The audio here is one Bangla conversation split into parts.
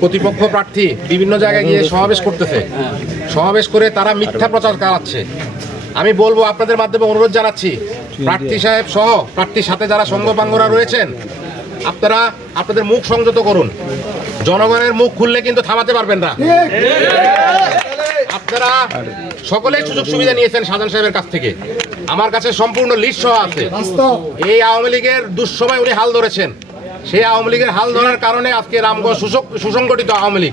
প্রতিপক্ষ প্রার্থী বিভিন্ন জায়গায় গিয়ে সমাবেশ করতেছে। সমাবেশ করে তারা মিথ্যা প্রচার চালাচ্ছে। আমি বলব আপনাদের মাধ্যমে অনুরোধ জানাচ্ছি প্রার্থী সাহেব সহ প্রার্থীর সাথে যারা সঙ্গপাঙ্গরা রয়েছেন আপনারা আপনাদের মুখ সংযত করুন। জনগণের মুখ খুললে কিন্তু থামাতে পারবেন না। আপনারা সকলেই সুযোগ সুবিধা নিয়েছেন সাজান সাহেবের কাছ থেকে। আমার কাছে সম্পূর্ণ লিস্ট সহ আছে। এই আওয়ামী লীগের দুঃসময় উনি হাল ধরেছেন। সেই আওয়ামী লীগের হাল ধরার কারণে আজকে রামগঞ্জ সুসং- সুসংগঠিত আওয়ামী লীগ।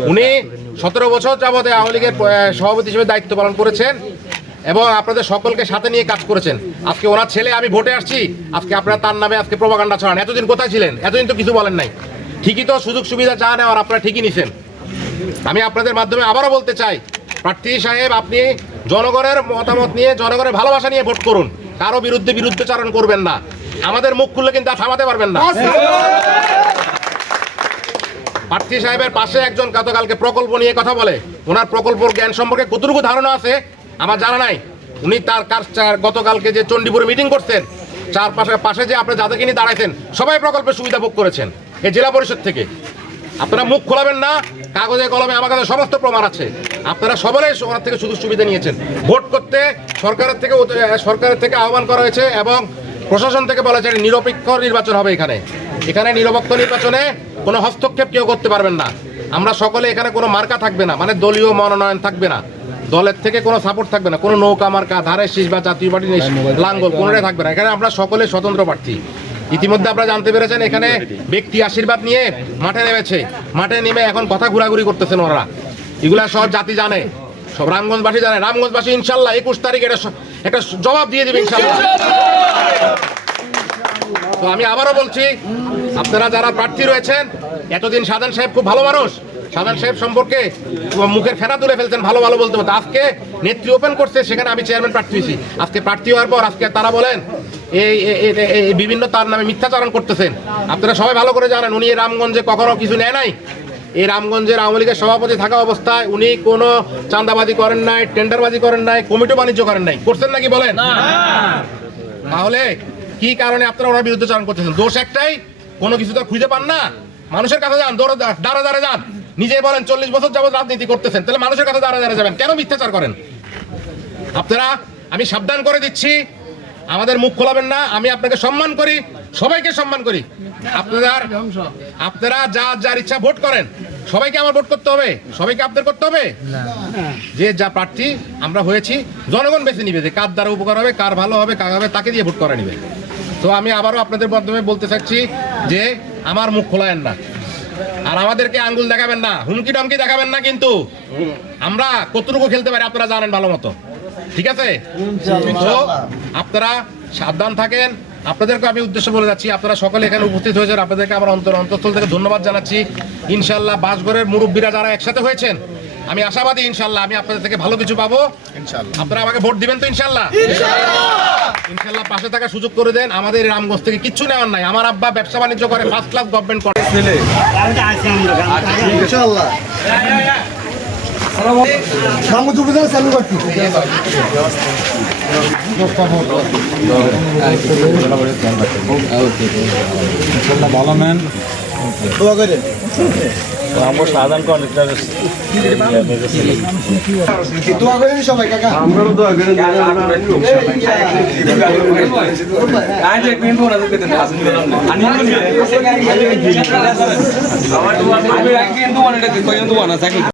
উনি সতেরো বছর যাবত আওয়ামী লীগের সভাপতি হিসেবে দায়িত্ব পালন করেছেন এবং আপনাদের সকলকে সাথে নিয়ে কাজ করেছেন। আজকে ওনার ছেলে, আমি ভোটে আসছি। আজকে আপনারা তার নামে আজকে প্রভাকাণ্ডা ছড়ান। এতদিন কোথায় ছিলেন? এতদিন তো কিছু বলেন নাই। ঠিকই তো সুযোগ সুবিধা যা নেওয়ার আপনারা ঠিকই নিছেন। আমি আপনাদের মাধ্যমে আবারও বলতে চাই, প্রার্থী সাহেব, আপনি জনগণের মতামত নিয়ে, জনগণের ভালোবাসা নিয়ে ভোট করুন। কারও বিরুদ্ধে বিরুদ্ধচারণ করবেন না। আমাদের মুখ খুললে কিন্তু থামাতে পারবেন না। প্রার্থী সাহেবের পাশে একজন গতকালকে প্রকল্প নিয়ে কথা বলে। ওনার প্রকল্প জ্ঞান সম্পর্কে কতটুকু ধারণা আছে আমার জানা নাই। উনি তার চার- গতকালকে যে চণ্ডীপুরে মিটিং করছেন চার পাশে পাশে যে আপনি যাদেরকে নিয়ে দাঁড়াইছেন সবাই প্রকল্পের সুবিধা ভোগ করেছেন এই জেলা পরিষদ থেকে। আপনারা মুখ খোলাবেন না কাগজে কলমে আমার কাছে সমস্ত প্রমাণ আছে। আপনারা সবাই ওনার থেকে সুযোগ সুবিধা নিয়েছেন। ভোট করতে সরকারের থেকে সরকারের থেকে আহ্বান করা হয়েছে এবং প্রশাসন থেকে বলা হয়েছে নিরপেক্ষ নির্বাচন হবে এখানে। এখানে নিরপেক্ষ নির্বাচনে কোনো হস্তক্ষেপ কেউ করতে পারবেন না। আমরা সকলে এখানে কোনো মার্কা থাকবে না মানে দলীয় মনোনয়ন থাকবে না। দলের থেকে কোনো সাপোর্ট থাকবে না, কোনো নৌকা মার্কা, ধারে শীষ বা জাতীয় পার্টি লাঙ্গল কোনোটাই থাকবে না। এখানে আমরা সকলে স্বতন্ত্র প্রার্থী। ইতিমধ্যে আপনারা জানতে পেরেছেন, এখানে ব্যক্তি আশীর্বাদ নিয়ে মাঠে নেমেছে। মাঠে নেমে এখন কথা ঘোরাঘুরি করতেছেন ওনারা। এগুলা সব জাতি জানে, সব রামগঞ্জবাসী জানে। রামগঞ্জবাসী ইনশাল্লাহ একুশ তারিখ এটা একটা জবাব দিয়ে দিবে ইনশাল্লাহ। তো আমি আবারও বলছি, আপনারা যারা প্রার্থী রয়েছেন, এতদিন সাধারণ সাহেব খুব ভালো মানুষ। সাধারণ সাহেব সম্পর্কে মুখের ফেরা তুলে ফেলতেন ভালো ভালো বলতে বলতে আজকে নেত্রী ওপেন করছে, সেখানে আমি চেয়ারম্যান প্রার্থী হয়েছি। আজকে প্রার্থী হওয়ার পর আজকে তারা বলেন, এই বিভিন্ন তার নামে মিথ্যাচারণ করতেছেন। আপনারা সবাই ভালো করে জানেন, উনি রামগঞ্জে কখনো কিছু নেয় নাই। এই রামগঞ্জের আওয়ামী লীগের সভাপতি থাকা অবস্থায় উনি কোনো চাঁদাবাজি করেন নাই টেন্ডারবাজি করেন নাই, কমিটি বাণিজ্য করেন নাই। করছেন নাকি বলেন? তাহলে কি কারণে আপনারা ওনার বিরুদ্ধে চারণ করতেছেন? দোষ একটাই, কোনো কিছু তো খুঁজে পান না। মানুষের কাছে যান, দৌড়ে, দাঁড়া যান। নিজে বলেন, চল্লিশ বছর যাবত রাজনীতি করতেছেন, তাহলে মানুষের কাছে দাঁড়া দাঁড়া যাবেন। কেন মিথ্যাচার করেন? আপনারা, আমি সাবধান করে দিচ্ছি, আমাদের মুখ খোলাবেন না, আমি আপনাকে সম্মান করি, সবাইকে সম্মান করি। আপনারা আপনারা যা, যার ইচ্ছা ভোট করেন। সবাইকে আমার ভোট করতে হবে? সবাইকে আপনাদের করতে হবে? যে যা প্রার্থী আমরা হয়েছি জনগণ বেছে নিবে যে কার দ্বারা উপকার হবে কার ভালো হবে কার হবে তাকে দিয়ে ভোট করে নিবে। তো আমি আবারও আপনাদের মাধ্যমে বলতে চাচ্ছি যে আমার মুখ খোলায়েন না। আর আমাদেরকে আঙ্গুল দেখাবেন না হুমকি টমকি দেখাবেন না কিন্তু। আমরা কতটুকু খেলতে পারি আপনারা জানেন ভালো মতো। ঠিক আছে? তো আপনারা সাবধান থাকেন আপনাদেরকে আমি উদ্দেশ্য বলে যাচ্ছি আপনারা সকলে এখানে উপস্থিত হয়েছেন আপনাদেরকে আমার অন্তর অন্তঃস্থল থেকে ধন্যবাদ জানাচ্ছি। ইনশাল্লাহ বাসঘরের মুরব্বীরা যারা একসাথে হয়েছেন আমি আশাবাদী ইনশাল্লাহ আমি আপনাদের থেকে ভালো কিছু পাবো। আপনারা আমাকে ভোট দিবেন তো ইনশাল্লাহ? ইনশাল্লাহ! পাশে থাকার সুযোগ করে দেন। আমাদের রামগঞ্জ থেকে কিচ্ছু নেওয়ার নাই। আমার আব্বা ব্যবসা বাণিজ্য করে ফার্স্ট ক্লাস গভর্নমেন্ট করে। ভালো ম্যান দোয়া করেন আমার সাধারণ কন্ট্রাক্টর দোয়া করেন সবাই কাকা আমি কিন্তু মানে